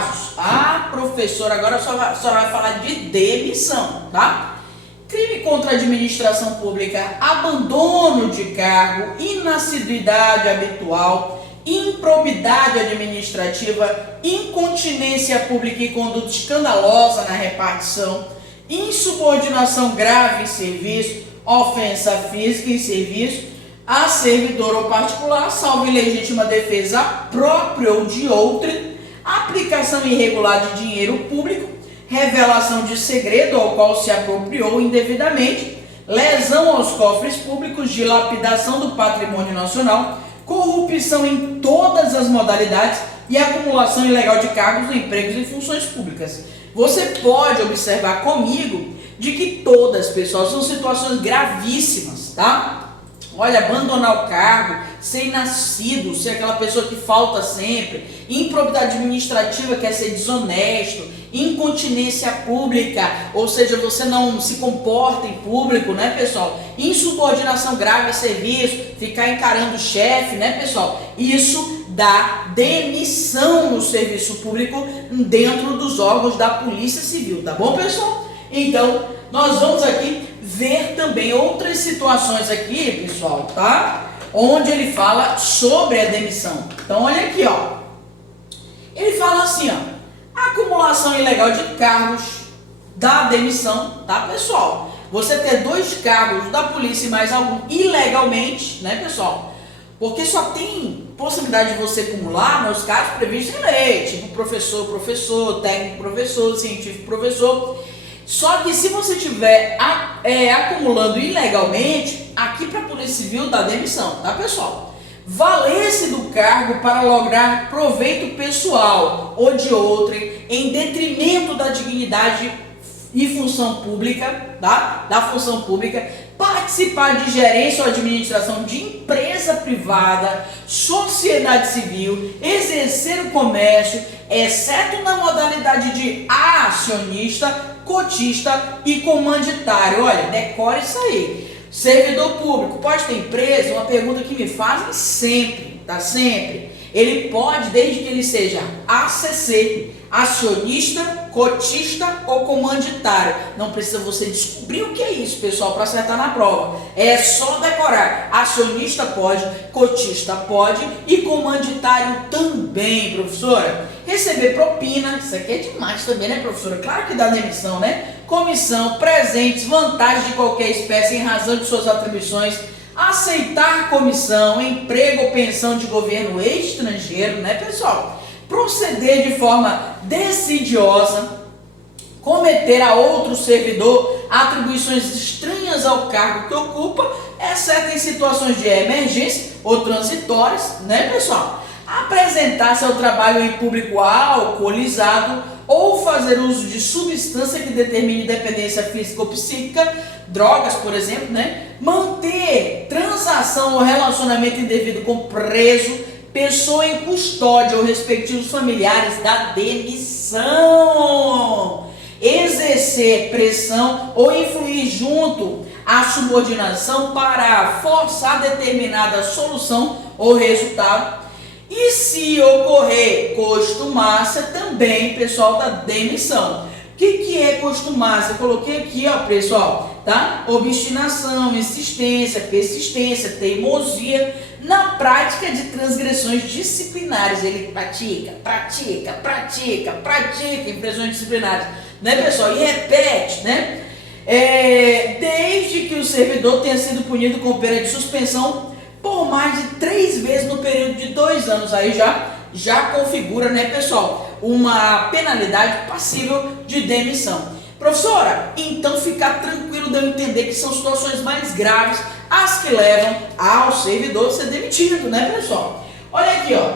casos. Ah, professor, agora só vai falar de demissão, tá? Crime contra a administração pública, abandono de cargo, inassiduidade habitual, improbidade administrativa, incontinência pública e conduta escandalosa na repartição, insubordinação grave em serviço, ofensa física em serviço, a servidor ou particular, salvo ilegítima defesa própria ou de outrem, aplicação irregular de dinheiro público, revelação de segredo ao qual se apropriou indevidamente, lesão aos cofres públicos, dilapidação do patrimônio nacional, corrupção em todas as modalidades e acumulação ilegal de cargos, empregos e funções públicas. Você pode observar comigo de que todas, pessoal, são situações gravíssimas, tá? Olha, abandonar o cargo, ser nascido, ser aquela pessoa que falta sempre, improbidade administrativa, que é ser desonesto, incontinência pública, ou seja, você não se comporta em público, né, pessoal? Insubordinação grave a serviço, ficar encarando o chefe, né, pessoal? Isso dá demissão no serviço público dentro dos órgãos da Polícia Civil, tá bom, pessoal? Então, nós vamos aqui ver também outras situações aqui, pessoal, tá? Onde ele fala sobre a demissão. Então, olha aqui, ó. Ele fala assim, ó. Acumulação ilegal de cargos da demissão, tá, pessoal? Você ter 2 cargos da polícia e mais algum ilegalmente, né, pessoal? Porque só tem possibilidade de você acumular nos casos previstos em lei, tipo professor, técnico professor, científico professor. Só que se você estiver acumulando ilegalmente, aqui para a Polícia Civil dá demissão, tá, pessoal? Valer-se do cargo para lograr proveito pessoal ou de outrem em detrimento da dignidade e função pública, tá? Da função pública, participar de gerência ou administração de empresa privada, sociedade civil, exercer o comércio, exceto na modalidade de acionista, cotista e comanditário. Olha, decore isso aí. Servidor público pode ter empresa? Uma pergunta que me fazem sempre, tá? Sempre. Ele pode, desde que ele seja ACC, acionista, cotista ou comanditário. Não precisa você descobrir o que é isso, pessoal, para acertar na prova. É só decorar. Acionista pode, cotista pode e comanditário também, professora. Receber propina, isso aqui é demais também, né, professora? Claro que dá demissão, né? Comissão, presentes, vantagens de qualquer espécie em razão de suas atribuições, aceitar comissão, emprego ou pensão de governo estrangeiro, né, pessoal? Proceder de forma desidiosa, cometer a outro servidor atribuições estranhas ao cargo que ocupa, exceto em situações de emergência ou transitórias, né, pessoal? Apresentar-se ao trabalho em público alcoolizado ou fazer uso de substância que determine dependência física ou psíquica, drogas, por exemplo, né? Manter transação ou relacionamento indevido com preso, pessoa em custódia ou respectivos familiares da demissão, exercer pressão ou influir junto à subordinação para forçar determinada solução ou resultado. E se ocorrer costumácia também, pessoal, da demissão. O que é costumácia? Eu coloquei aqui, ó, pessoal, tá? Obstinação, insistência, persistência, teimosia na prática de transgressões disciplinares. Ele pratica infrações disciplinares, né, pessoal? E repete, né? Desde que o servidor tenha sido punido com pena de suspensão por mais de 3 vezes no período de 2 anos. Aí já configura, né, pessoal, uma penalidade passível de demissão. Professora, então ficar tranquilo de eu entender que são situações mais graves as que levam ao servidor a ser demitido, né, pessoal? Olha aqui, ó.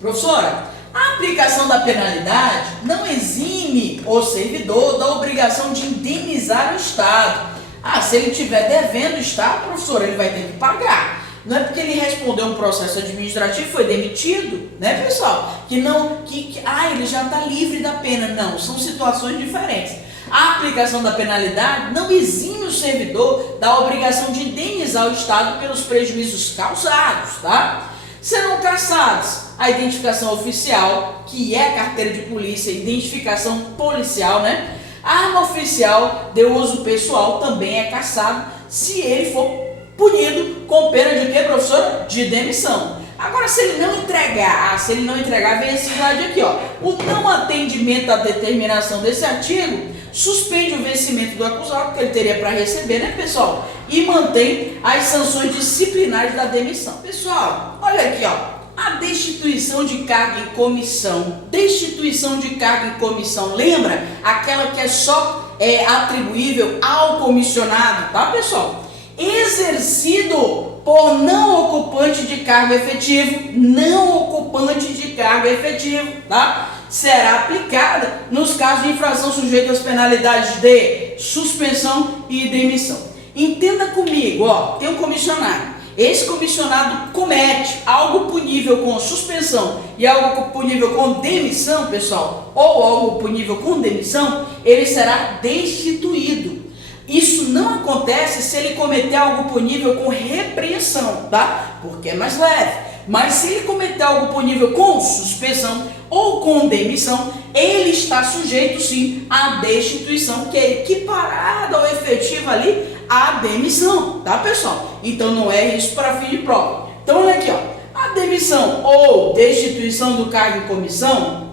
Professora, a aplicação da penalidade não exime o servidor da obrigação de indenizar o Estado. Ah, se ele estiver devendo o Estado, professor, ele vai ter que pagar. Não é porque ele respondeu um processo administrativo e foi demitido, né, pessoal? Ele já está livre da pena. Não, são situações diferentes. A aplicação da penalidade não exime o servidor da obrigação de indenizar o Estado pelos prejuízos causados, tá? Serão cassados a identificação oficial, que é a carteira de polícia, identificação policial, né? A arma oficial de uso pessoal também é cassado se ele for punido com pena de quê, professora? De demissão. Agora, se ele não entregar, vem esse slide aqui, ó. O não atendimento à determinação desse artigo suspende o vencimento do acusado que ele teria para receber, né, pessoal? E mantém as sanções disciplinares da demissão. Pessoal, olha aqui, ó. A destituição de cargo e comissão. Destituição de cargo e comissão. Lembra? Aquela que é só atribuível ao comissionado, tá, pessoal? Exercido por não ocupante de cargo efetivo. Não ocupante de cargo efetivo, tá? Será aplicada nos casos de infração sujeita às penalidades de suspensão e demissão. Entenda comigo, ó. Tem um comissionado. Esse comissionado comete algo punível com suspensão e algo punível com demissão, pessoal, ou algo punível com demissão, ele será destituído. Isso não acontece se ele cometer algo punível com repreensão, tá? Porque é mais leve. Mas se ele cometer algo punível com suspensão ou com demissão, ele está sujeito sim à destituição, que é equiparada ao efetivo ali a demissão, tá, pessoal? Então não é isso para fim de prova. Então olha aqui, ó, a demissão ou destituição do cargo e comissão,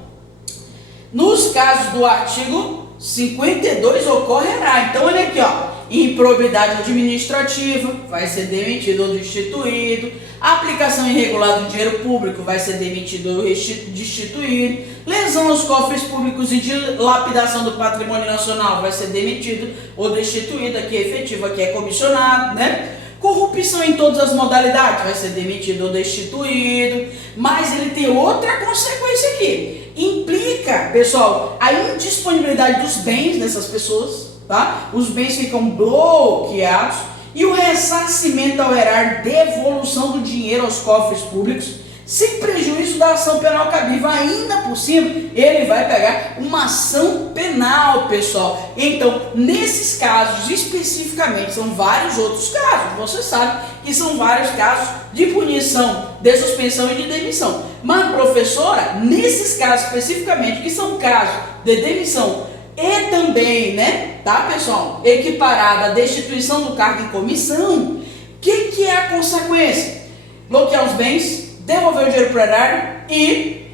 nos casos do artigo 52 ocorrerá. Então olha aqui, ó, improbidade administrativa, vai ser demitido ou destituído. Aplicação irregular do dinheiro público, vai ser demitido ou destituído. Lesão aos cofres públicos e dilapidação do patrimônio nacional, vai ser demitido ou destituído. Aqui é efetivo, aqui é comissionado, né? Corrupção em todas as modalidades, vai ser demitido ou destituído. Mas ele tem outra consequência aqui. Implica, pessoal, a indisponibilidade dos bens dessas pessoas, tá? Os bens ficam bloqueados e o ressarcimento ao erar devolução do dinheiro aos cofres públicos, sem prejuízo da ação penal cabível. Ainda por cima, ele vai pegar uma ação penal, pessoal. Então, nesses casos especificamente, são vários outros casos. Você sabe que são vários casos de punição, de suspensão e de demissão. Mas, professora, nesses casos especificamente, que são casos de demissão e também, né, tá, pessoal, equiparada à destituição do cargo e comissão, o que é a consequência? Bloquear os bens, devolver o dinheiro para o erário e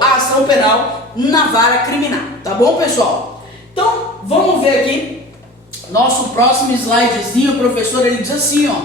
a ação penal na vara criminal, tá bom, pessoal? Então, vamos ver aqui, nosso próximo slidezinho, professor, ele diz assim, ó,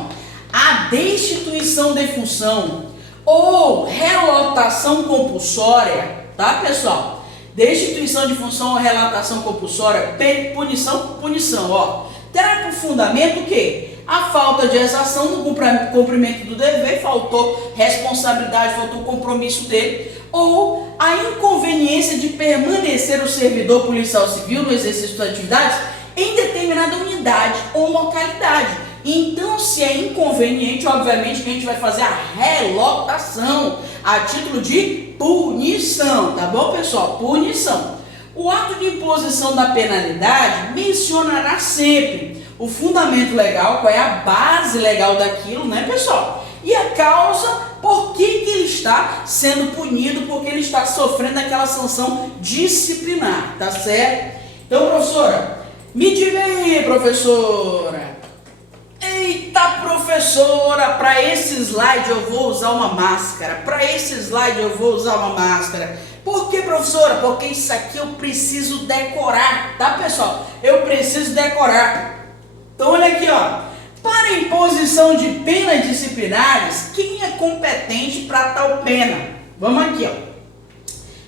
a destituição de função ou relotação compulsória, tá, pessoal? Destituição de função ou relatação compulsória, punição, ó. Terá por fundamento o quê? A falta de exação no cumprimento do dever, faltou responsabilidade, faltou compromisso dele, ou a inconveniência de permanecer o servidor policial civil no exercício das atividades em determinada unidade ou localidade. Então, se é inconveniente, obviamente que a gente vai fazer a relotação a título de punição, tá bom, pessoal? Punição. O ato de imposição da penalidade mencionará sempre o fundamento legal, qual é a base legal daquilo, né, pessoal? E a causa, por que ele está sendo punido, porque ele está sofrendo aquela sanção disciplinar, tá certo? Então, professora, me diga aí, professora. Eita, professora, para esse slide eu vou usar uma máscara. Para esse slide eu vou usar uma máscara. Por que, professora? Porque isso aqui eu preciso decorar, tá, pessoal? Eu preciso decorar. Então, olha aqui, ó. Para imposição de penas disciplinares, quem é competente para tal pena? Vamos aqui, ó.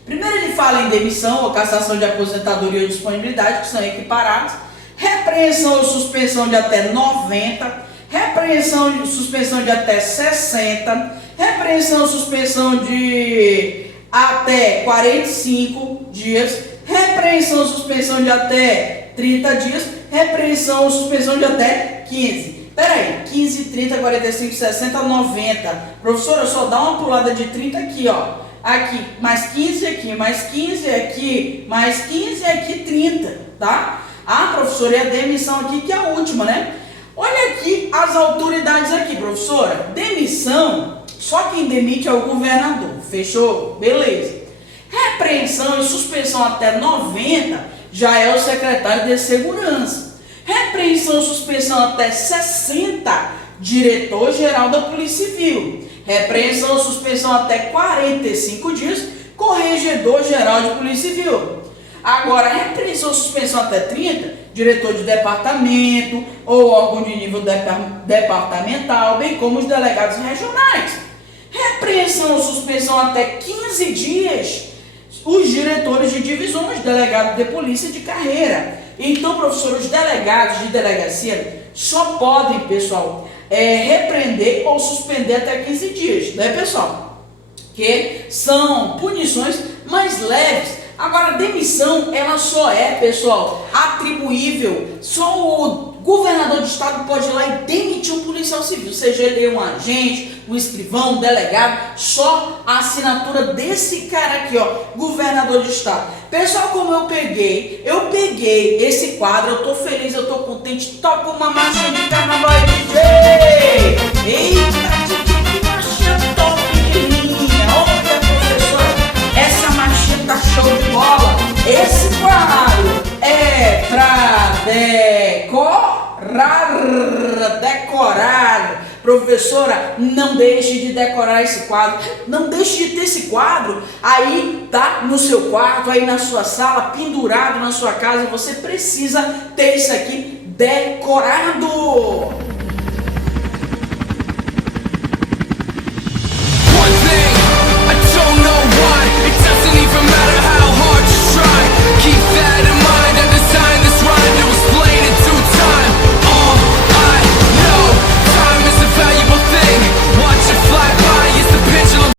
Primeiro ele fala em demissão ou cassação de aposentadoria ou disponibilidade, que são equiparados. Repreensão ou suspensão de até 90, repreensão e suspensão de até 60, repreensão ou suspensão de até 45 dias, repreensão ou suspensão de até 30 dias, repreensão ou suspensão de até 15. Peraí, 15, 30, 45, 60, 90. Professora, só dá uma pulada de 30 aqui, ó. Aqui, mais 15 aqui, mais 15 aqui, mais 15 aqui, 30, tá? Ah, professora, e a demissão aqui que é a última, né? Olha aqui as autoridades aqui, professora. Demissão Só quem demite é o governador. Fechou? Beleza. Repreensão e suspensão até 90 já é o secretário de Segurança. Repreensão e suspensão até 60, diretor-geral da Polícia Civil. Repreensão e suspensão até 45 dias, corregedor-geral de Polícia Civil. Agora, repreensão e suspensão até 30, diretor de departamento ou órgão de nível departamental, bem como os delegados regionais. Repreensão ou suspensão até 15 dias, os diretores de divisões, delegados de polícia de carreira. Então, professor, os delegados de delegacia só podem, pessoal, repreender ou suspender até 15 dias, né, pessoal? Que são punições mais leves. Agora, a demissão, ela só é, pessoal, atribuível, só o governador de estado pode ir lá e demitir um policial civil, seja ele um agente, um escrivão, um delegado, só a assinatura desse cara aqui, ó, governador de estado. Pessoal, como eu peguei esse quadro, eu tô feliz, eu tô contente, toca uma marcha de carnaval aí, DJ! Eita, que marcha top de linha! Olha, professor, essa marchinha tá show de bola! Esse quadro é pra decorar. Professora, não deixe de decorar esse quadro, não deixe de ter esse quadro aí, tá? No seu quarto, aí na sua sala, pendurado na sua casa, você precisa ter isso aqui decorado.